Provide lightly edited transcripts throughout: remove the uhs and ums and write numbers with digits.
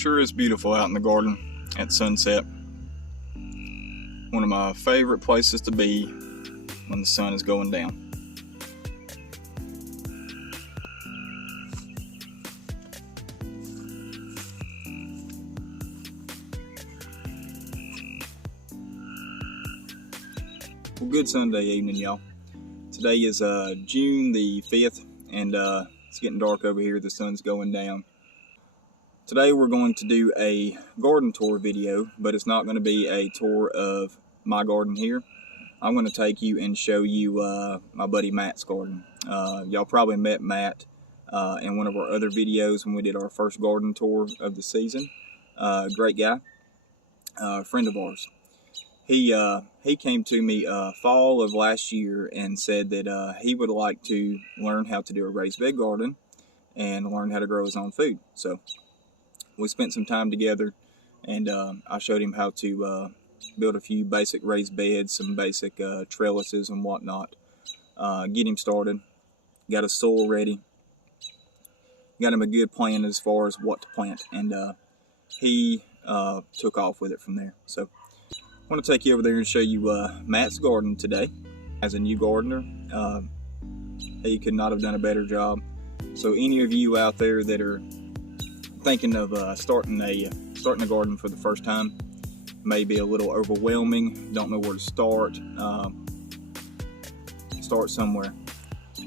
Sure is beautiful out in the garden at sunset. One of my favorite places to be when the sun is going down. Well, good Sunday evening, y'all. Today is June the 5th, and it's getting dark over here. The sun's going down. Today we're going to do a garden tour video, but it's not going to be a tour of my garden here. I'm going to take you and show you my buddy Matt's garden. Y'all probably met Matt in one of our other videos when we did our first garden tour of the season. Great guy, friend of ours. He came to me fall of last year and said that he would like to learn how to do a raised bed garden and learn how to grow his own food. So we spent some time together, and I showed him how to build a few basic raised beds, some basic trellises and whatnot. Get him started, got his soil ready, got him a good plan as far as what to plant, and he took off with it from there. So I want to take you over there and show you Matt's garden today. As a new gardener, he could not have done a better job. So any of you out there that are thinking of starting a garden for the first time, may be a little overwhelming, don't know where to start, start somewhere.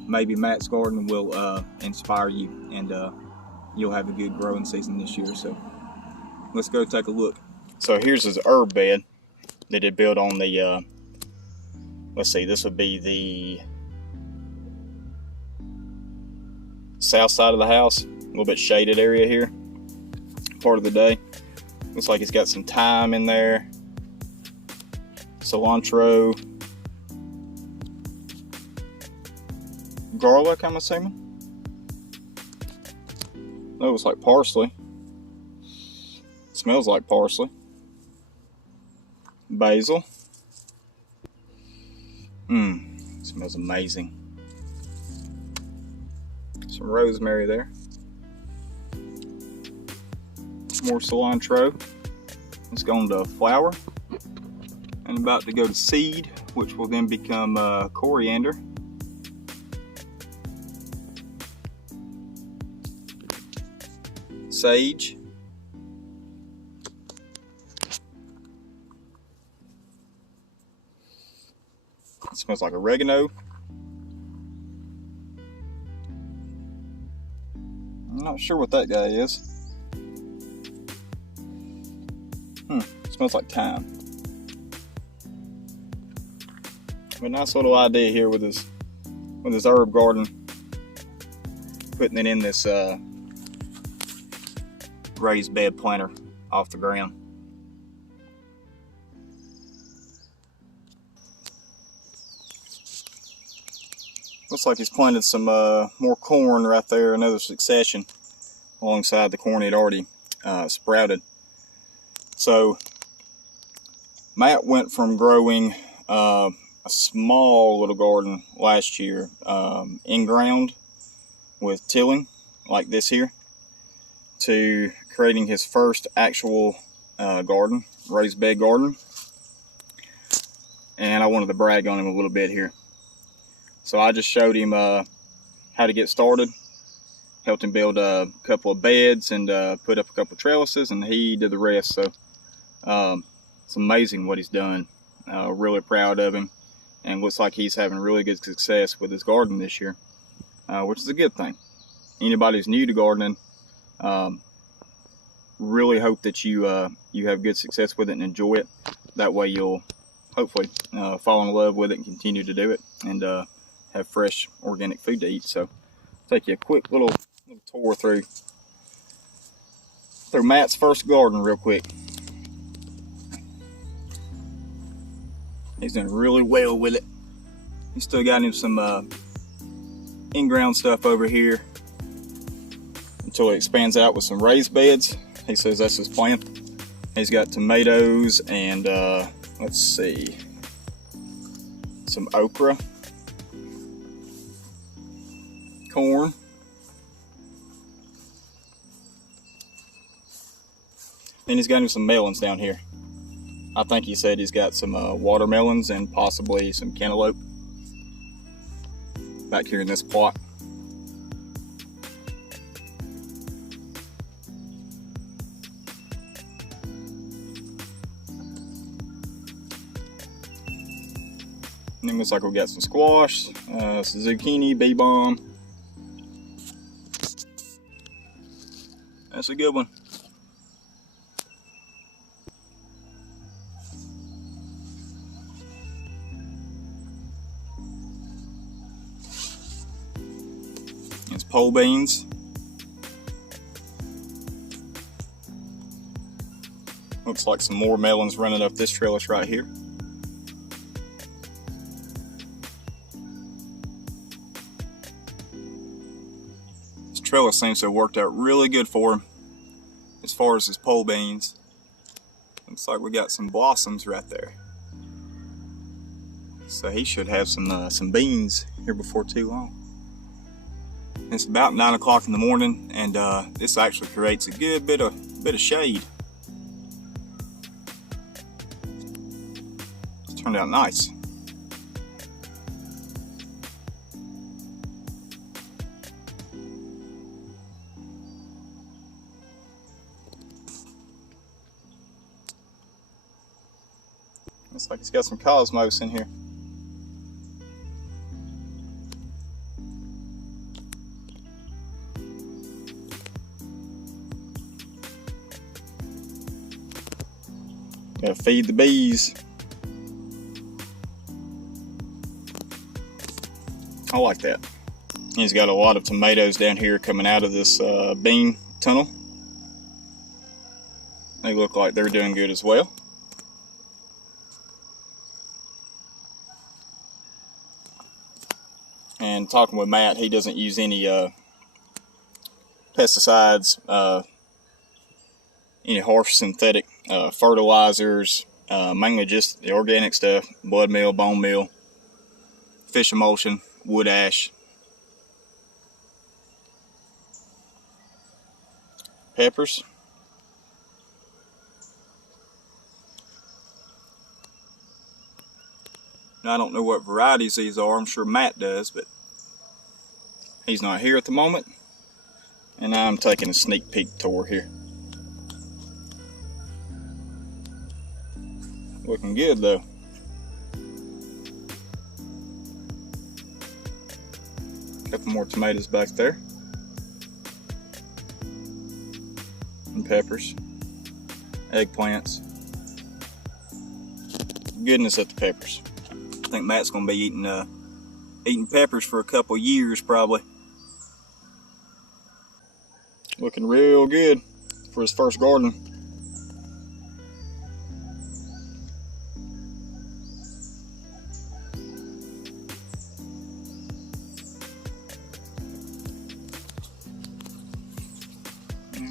Maybe Matt's garden will inspire you, and you'll have a good growing season this year. So let's go take a look. So here's his herb bed that he built on the, let's see, this would be the south side of the house, a little bit shaded area here, part of the day. Looks like he's got some thyme in there, cilantro, garlic, I'm assuming. That looks like parsley. Smells like parsley. Basil. Smells amazing. Some rosemary there. More cilantro. It's going to flower and about to go to seed, which will then become coriander. Sage. It smells like oregano. I'm not sure what that guy is. Smells like thyme. A nice little idea here with his herb garden, putting it in this raised bed planter off the ground. Looks like he's planted some more corn right there, another succession alongside the corn he'd already sprouted. So Matt went from growing a small little garden last year in ground with tilling like this here, to creating his first actual garden, raised bed garden. And I wanted to brag on him a little bit here. So I just showed him how to get started, helped him build a couple of beds and put up a couple of trellises, and he did the rest. So it's amazing what he's done. Really proud of him, and looks like he's having really good success with his garden this year, which is a good thing. Anybody who's new to gardening, really hope that you have good success with it and enjoy it. That way you'll hopefully fall in love with it and continue to do it, and have fresh organic food to eat. So take you a quick little tour through Matt's first garden real quick. He's done really well with it. He's still got him some in-ground stuff over here until it expands out with some raised beds. He says that's his plan. He's got tomatoes and let's see, some okra, corn, And he's got him some melons down here. I think he said he's got some watermelons and possibly some cantaloupe back here in this plot. And then looks like we've got some squash, some zucchini, bee balm. That's a good one. It's pole beans. Looks like some more melons running up this trellis right here. This trellis seems to have worked out really good for him as far as his pole beans. Looks like we got some blossoms right there. So he should have some beans here before too long. It's about 9 o'clock in the morning, and this actually creates a good bit of shade. It's turned out nice. Looks like it's got some cosmos in here. Gotta feed the bees. I like that. He's got a lot of tomatoes down here coming out of this bean tunnel. They look like they're doing good as well. And talking with Matt, he doesn't use any pesticides, any harsh synthetic fertilizers, mainly just the organic stuff: blood meal, bone meal, fish emulsion, wood ash, peppers. Now, I don't know what varieties these are. I'm sure Matt does, but he's not here at the moment. And I'm taking a sneak peek tour here. Looking good though. Couple more tomatoes back there. And peppers. Eggplants. Goodness at the peppers. I think Matt's gonna be eating peppers for a couple years probably. Looking real good for his first garden.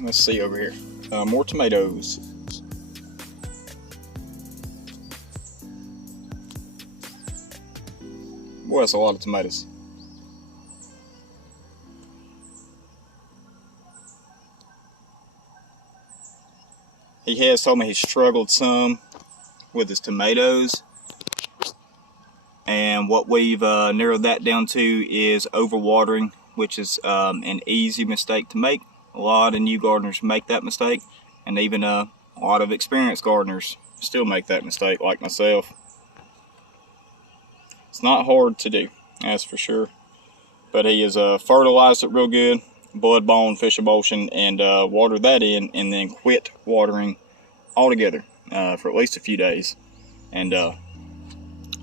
Let's see over here. More tomatoes. Boy, that's a lot of tomatoes. He has told me he struggled some with his tomatoes. And what we've narrowed that down to is overwatering, which is an easy mistake to make. A lot of new gardeners make that mistake, and even a lot of experienced gardeners still make that mistake, like myself. It's not hard to do, that's for sure. But he has fertilized it real good, blood, bone, fish emulsion, and watered that in, and then quit watering altogether for at least a few days. And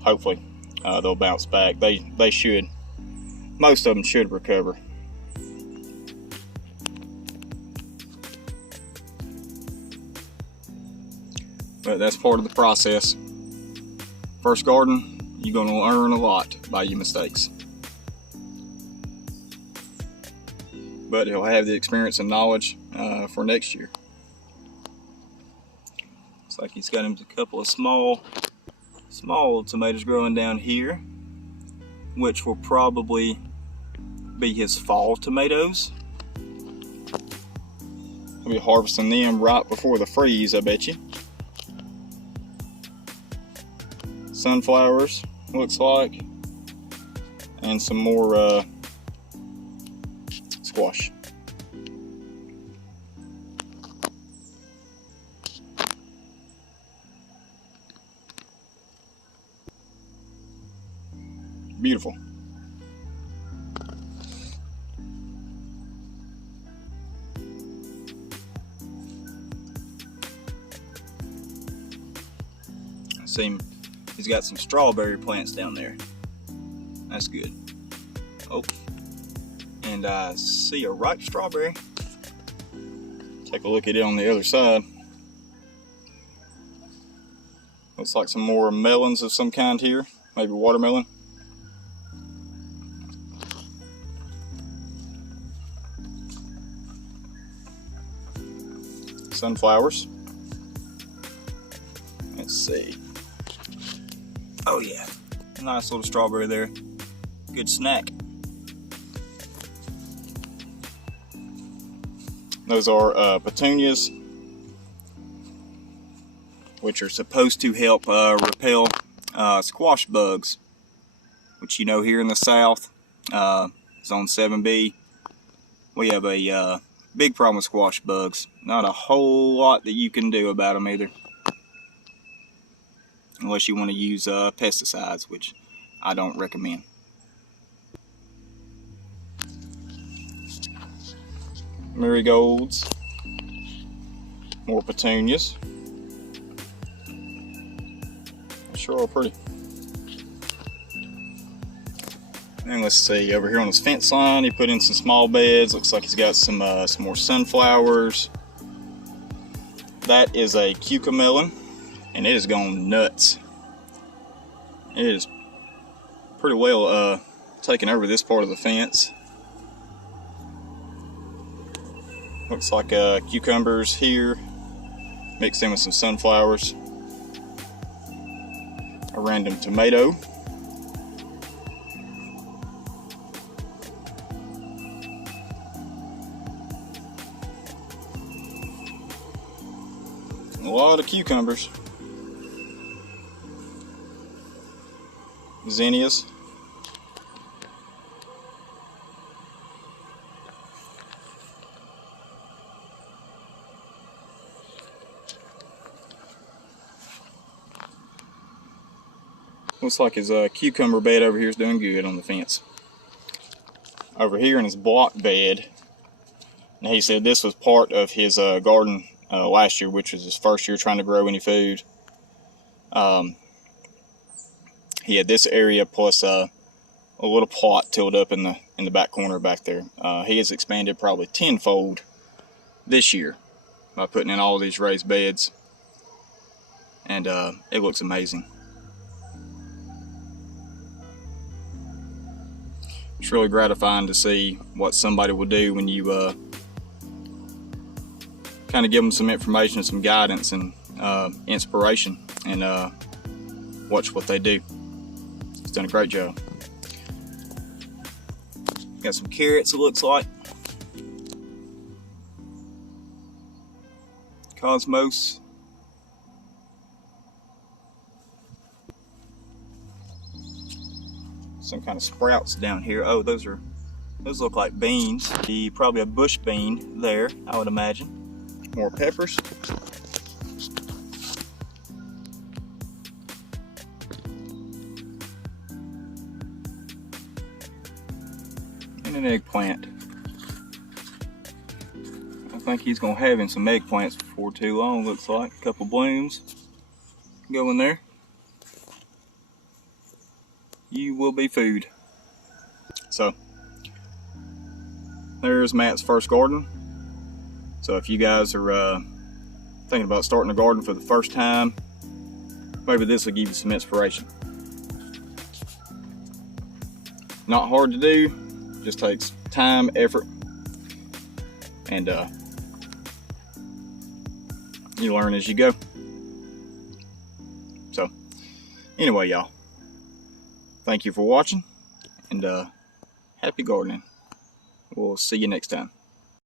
hopefully they'll bounce back. They should. Most of them should recover. But that's part of the process. First garden, you're going to learn a lot by your mistakes. But he'll have the experience and knowledge for next year. Looks like he's got him a couple of small tomatoes growing down here, which will probably be his fall tomatoes. I'll be harvesting them right before the freeze, I bet you. Sunflowers, looks like, and some more squash. Beautiful. See, he's got some strawberry plants down there. That's good. Oh, and I see a ripe strawberry. Take a look at it on the other side. Looks like some more melons of some kind here, maybe watermelon. Sunflowers. Let's see. Oh yeah, nice little strawberry there. Good snack. Those are petunias, which are supposed to help repel squash bugs, which you know here in the South, Zone 7B, we have a big problem with squash bugs. Not a whole lot that you can do about them either, unless you want to use pesticides, which I don't recommend. Marigolds, more petunias. Sure are pretty. And let's see, over here on his fence line, he put in some small beds. Looks like he's got some more sunflowers. That is a cucamelon, and it has gone nuts. It is pretty well taken over this part of the fence. Looks like cucumbers here, mixed in with some sunflowers. A random tomato. A lot of cucumbers. Zinnias. Looks like his cucumber bed over here is doing good on the fence. Over here in his block bed, and he said this was part of his garden last year, which was his first year trying to grow any food. He had this area plus a little plot tilled up in the back corner back there. He has expanded probably tenfold this year by putting in all these raised beds, and it looks amazing. It's really gratifying to see what somebody will do when you kind of give them some information, some guidance, and inspiration, and watch what they do. He's done a great job. Got some carrots, it looks like. Cosmos. Some kind of sprouts down here. Oh, those look like beans. Probably a bush bean there, I would imagine. More peppers. And an eggplant. I think he's gonna have him some eggplants before too long, looks like. A couple blooms go in there. You will be food. So, there's Matt's first garden. So if you guys are thinking about starting a garden for the first time, maybe this will give you some inspiration. Not hard to do, just takes time, effort, and you learn as you go. So, anyway, y'all. Thank you for watching, and happy gardening. We'll see you next time.